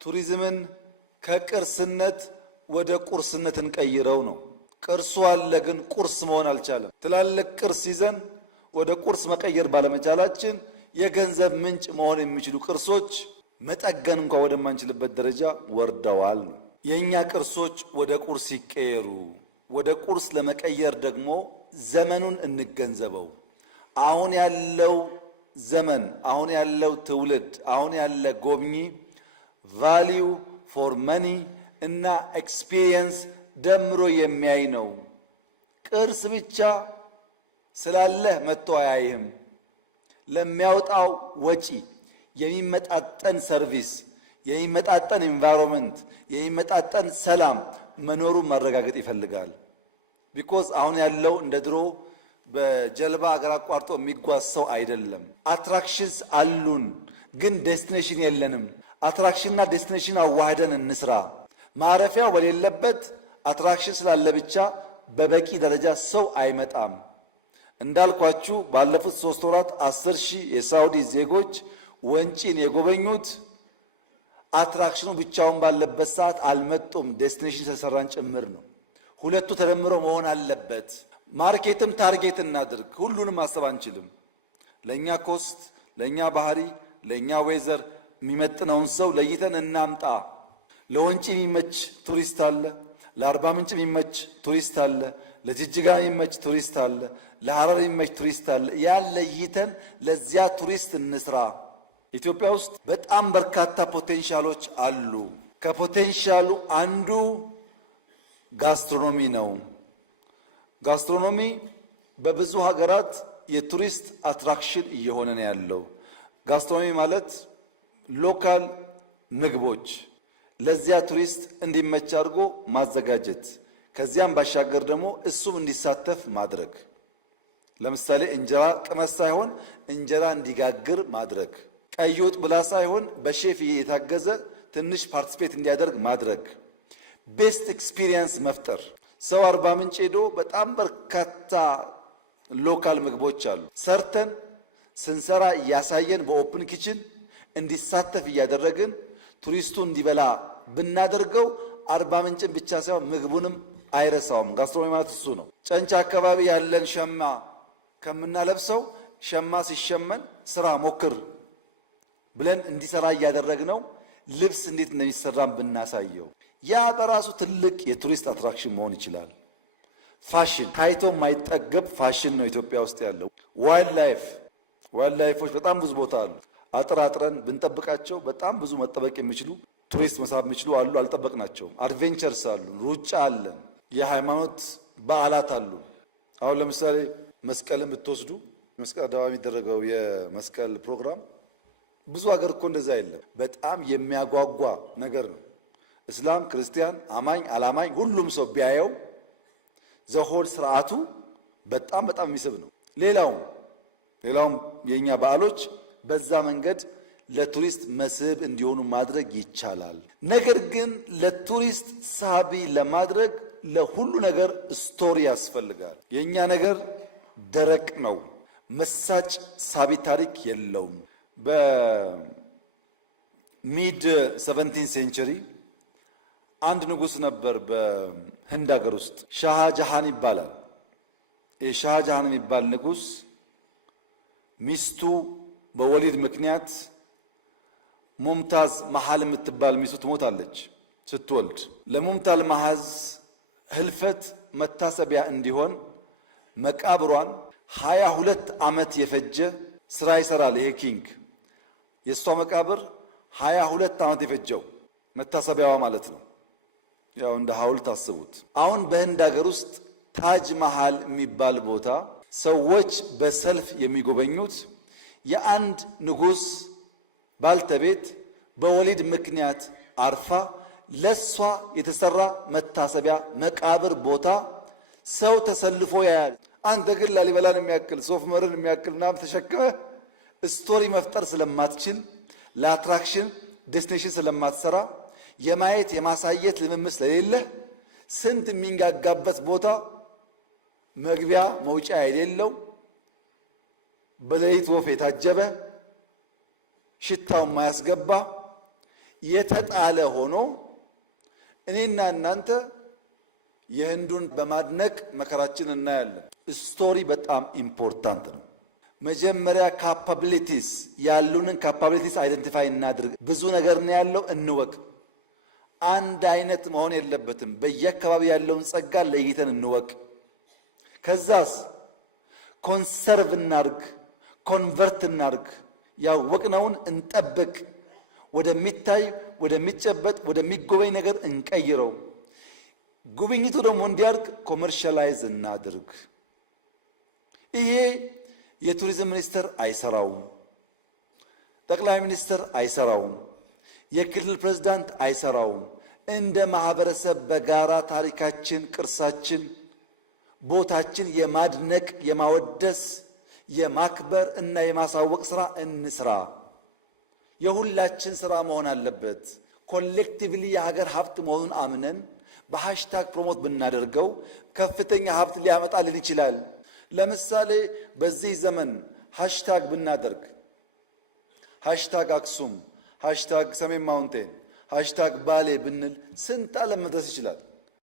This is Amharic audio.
ቱሪዝምን ከቅርስነት ወደ ቁርስነት እንቀይረው ነው። ቅርሱ አለ ግን ቁርስ መሆን አልቻለም። ትላልቅ ቅርስ ይዘን ወደ ቁርስ መቀየር ባለመቻላችን የገንዘብ ምንጭ መሆን የሚችሉ ቅርሶች መጠገን እንኳን ወደማንችልበት ደረጃ ወርደዋል። የኛ ቅርሶች ወደ ቁርስ ይቀየሩ። ወደ ቁርስ ለመቀየር ደግሞ ዘመኑን እንገንዘበው። አሁን ያለው ዘመን፣ አሁን ያለው ትውልድ፣ አሁን ያለ ጎብኚ ቫልዩ ፎር መኒ እና ኤክስፒሪየንስ ደምሮ የሚያይ ነው። ቅርስ ብቻ ስላለህ መጥቶ አያይህም። ለሚያወጣው ወጪ የሚመጣጠን ሰርቪስ፣ የሚመጣጠን ኢንቫይሮንመንት፣ የሚመጣጠን ሰላም መኖሩን ማረጋገጥ ይፈልጋል። ቢኮዝ አሁን ያለው እንደ ድሮ በጀልባ አገር አቋርጦ የሚጓዝ ሰው አይደለም። አትራክሽንስ አሉን ግን ዴስቲኔሽን የለንም። አትራክሽንና ዴስቲኔሽን አዋህደን እንስራ። ማረፊያው በሌለበት አትራክሽን ስላለ ብቻ በበቂ ደረጃ ሰው አይመጣም። እንዳልኳችሁ ባለፉት 3 ወራት 10,000 የሳውዲ ዜጎች ወንጪን የጎበኙት አትራክሽኑ ብቻውን ባለበት ሰዓት አልመጡም። ዴስቲኔሽን ስለሰራን ጭምር ነው። ሁለቱ ተደምሮ መሆን አለበት። ማርኬትም ታርጌት እናድርግ። ሁሉንም ማሰብ አንችልም። ለኛ ኮስት፣ ለኛ ባህሪ፣ ለኛ ዌዘር የሚመጥነውን ሰው ለይተን እናምጣ። ለወንጪ የሚመች ቱሪስት አለ፣ ለአርባ ምንጭ የሚመች ቱሪስት አለ፣ ለጅጅጋ የሚመች ቱሪስት አለ፣ ለሐረር የሚመች ቱሪስት አለ። ያን ለይተን ለዚያ ቱሪስት እንስራ። ኢትዮጵያ ውስጥ በጣም በርካታ ፖቴንሻሎች አሉ። ከፖቴንሻሉ አንዱ ጋስትሮኖሚ ነው። ጋስትሮኖሚ በብዙ ሀገራት የቱሪስት አትራክሽን እየሆነ ነው ያለው። ጋስትሮኖሚ ማለት ሎካል ምግቦች ለዚያ ቱሪስት እንዲመች አድርጎ ማዘጋጀት፣ ከዚያም ባሻገር ደግሞ እሱም እንዲሳተፍ ማድረግ። ለምሳሌ እንጀራ ቅመስ ሳይሆን እንጀራ እንዲጋግር ማድረግ፣ ቀይ ወጥ ብላ ሳይሆን በሼፍ የታገዘ ትንሽ ፓርቲስፔት እንዲያደርግ ማድረግ፣ ቤስት ኤክስፒሪየንስ መፍጠር። ሰው አርባ ምንጭ ሄዶ በጣም በርካታ ሎካል ምግቦች አሉ። ሰርተን ስንሰራ እያሳየን በኦፕን ኪችን እንዲሳተፍ እያደረግን ቱሪስቱ እንዲበላ ብናደርገው አርባ ምንጭን ብቻ ሳይሆን ምግቡንም አይረሳውም። ጋስትሮኖሚ ማለት እሱ ነው። ጨንቻ አካባቢ ያለን ሸማ ከምናለብሰው ሸማ ሲሸመን ስራ ሞክር ብለን እንዲሰራ እያደረግነው ልብስ እንዴት እንደሚሰራም ብናሳየው ያ በራሱ ትልቅ የቱሪስት አትራክሽን መሆን ይችላል። ፋሽን ታይቶ የማይጠገብ ፋሽን ነው ኢትዮጵያ ውስጥ ያለው። ዋይልድ ላይፎች በጣም ብዙ ቦታ አሉ። አጥራጥረን ብንጠብቃቸው በጣም ብዙ መጠበቅ የሚችሉ ቱሪስት መሳብ የሚችሉ አሉ። አልጠበቅናቸውም። አድቬንቸርስ አሉ፣ ሩጫ አለን፣ የሃይማኖት በዓላት አሉ። አሁን ለምሳሌ መስቀልን ብትወስዱ መስቀል አደባባይ የሚደረገው የመስቀል ፕሮግራም ብዙ ሀገር እኮ እንደዛ የለም። በጣም የሚያጓጓ ነገር ነው። እስላም፣ ክርስቲያን፣ አማኝ፣ አላማኝ ሁሉም ሰው ቢያየው ዘሆል ስርዓቱ በጣም የሚስብ ነው። ሌላውም የኛ በዓሎች በዛ መንገድ ለቱሪስት መስህብ እንዲሆኑ ማድረግ ይቻላል። ነገር ግን ለቱሪስት ሳቢ ለማድረግ ለሁሉ ነገር ስቶሪ ያስፈልጋል። የኛ ነገር ደረቅ ነው፣ መሳጭ ሳቢ ታሪክ የለውም። በሚድ 17 ሴንቸሪ አንድ ንጉስ ነበር በህንድ ሀገር ውስጥ ሻሃ ጃሃን ይባላል። የሻሃ ጃሃን የሚባል ንጉስ ሚስቱ በወሊድ ምክንያት ሙምታዝ መሃል የምትባል ሚስቱ ትሞታለች። ስትወልድ ለሙምታዝ መሃል ህልፈት መታሰቢያ እንዲሆን መቃብሯን 22 ዓመት የፈጀ ስራ ይሰራል። ይሄ ኪንግ የእሷ መቃብር 22 ዓመት የፈጀው መታሰቢያዋ ማለት ነው። ያው እንደ ሐውልት አስቡት። አሁን በህንድ ሀገር ውስጥ ታጅ መሃል የሚባል ቦታ ሰዎች በሰልፍ የሚጎበኙት የአንድ ንጉስ ባልተቤት በወሊድ ምክንያት አርፋ ለሷ የተሰራ መታሰቢያ መቃብር ቦታ ሰው ተሰልፎ ያያል። አንተ ግን ላሊበላን የሚያክል ሶፍ ዑመርን የሚያክል ምናምን ተሸክመ ስቶሪ መፍጠር ስለማትችል ለአትራክሽን ዴስቲኔሽን ስለማትሰራ የማየት የማሳየት ልምምድ ስለሌለ ስንት የሚንጋጋበት ቦታ መግቢያ መውጫ የሌለው በሌሊት ወፍ የታጀበ ሽታው የማያስገባ የተጣለ ሆኖ እኔና እናንተ የህንዱን በማድነቅ መከራችን እናያለን። ስቶሪ በጣም ኢምፖርታንት ነው። መጀመሪያ ካፓቢሊቲስ ያሉንን ካፓቢሊቲስ አይደንቲፋይ እናድርግ። ብዙ ነገር ነው ያለው፣ እንወቅ። አንድ አይነት መሆን የለበትም። በየአካባቢ ያለውን ጸጋ ለይተን እንወቅ። ከዛስ ኮንሰርቭ እናርግ፣ ኮንቨርት እናርግ። ያወቅነውን እንጠብቅ። ወደሚታይ፣ ወደሚጨበጥ፣ ወደሚጎበኝ ነገር እንቀይረው። ጉብኝቱ ደግሞ እንዲያድግ ኮመርሻላይዝ እናድርግ። ይሄ የቱሪዝም ሚኒስቴር አይሰራውም፣ ጠቅላይ ሚኒስትር አይሰራውም፣ የክልል ፕሬዝዳንት አይሰራውም። እንደ ማህበረሰብ በጋራ ታሪካችን፣ ቅርሳችን፣ ቦታችን የማድነቅ የማወደስ፣ የማክበር እና የማሳወቅ ስራ እንስራ። የሁላችን ስራ መሆን አለበት። ኮሌክቲቭሊ የሀገር ሀብት መሆኑን አምነን በሃሽታግ ፕሮሞት ብናደርገው ከፍተኛ ሀብት ሊያመጣልን ይችላል። ለምሳሌ በዚህ ዘመን ሃሽታግ ብናደርግ ሃሽታግ አክሱም፣ ሃሽታግ ሰሜን ማውንቴን፣ ሃሽታግ ባሌ ብንል ስንት ዓለም መድረስ ይችላል።